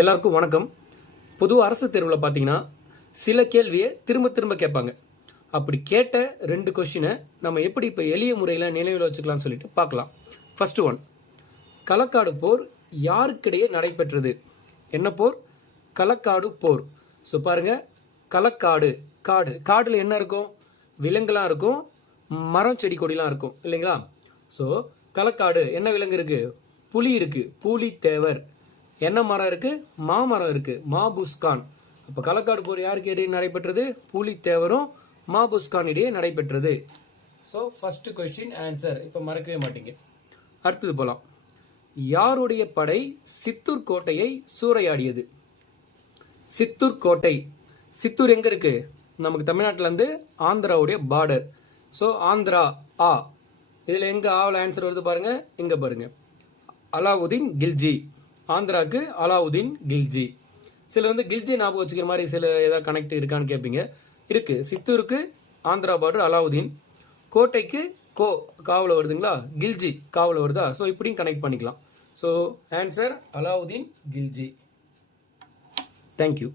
எல்லாருக்கும் வணக்கம். பொது அரசு தேர்வில் பார்த்தீங்கன்னா சில கேள்வியை திரும்ப திரும்ப கேட்பாங்க. அப்படி கேட்ட 2 கொஸ்டினை நம்ம எப்படி இப்போ எளிய முறையில் நினைவில் வச்சுக்கலாம்னு சொல்லிட்டு பார்க்கலாம். ஃபர்ஸ்ட் ஒன், களக்காடு போர் யாருக்கிடையே நடைபெற்றது? என்ன போர்? களக்காடு போர். ஸோ பாருங்கள், களக்காடு, காடில் என்ன இருக்கும்? விலங்குலாம் இருக்கும், மரம் செடி கொடிலாம் இருக்கும் இல்லைங்களா? ஸோ களக்காடு என்ன விலங்கு இருக்குது? புலி இருக்குது, புலித்தேவர். என்ன மரம் இருக்குது? மாமரம் இருக்குது, மாபுஸ்கான். அப்போ களக்காடு போர் யாருக்கு இடையே நடைபெற்றது? புலித்தேவரும் மாபுஸ்கான் இடையே நடைபெற்றது. ஸோ ஃபர்ஸ்ட் கொஸ்டின் ஆன்சர் இப்போ மறக்கவே மாட்டீங்க. அடுத்தது போகலாம். யாருடைய படை சித்தூர் கோட்டையை சூறையாடியது? சித்தூர் கோட்டை. சித்தூர் எங்கே இருக்குது? நமக்கு தமிழ்நாட்டிலேருந்து ஆந்திராவுடைய பார்டர். ஸோ ஆந்திரா ஆ. இதில் எங்கே ஆவில் ஆன்சர் வருது பாருங்கள், இங்கே பாருங்கள், அலாவுதீன் கில்ஜி. ஆந்திராவுக்கு அலாவுதீன் கில்ஜி. சில கில்ஜி ஞாபகம் வச்சுக்கிற மாதிரி சில ஏதாவது கனெக்ட் இருக்கான்னு கேட்பீங்க. இருக்குது. சித்தூருக்கு ஆந்திரா பார்டர் அலாவுதீன், கோட்டைக்கு காவில் வருதுங்களா, கில்ஜி காவில் வருதா? ஸோ இப்படியும் கனெக்ட் பண்ணிக்கலாம். So answer Alauddin Khilji. Thank you.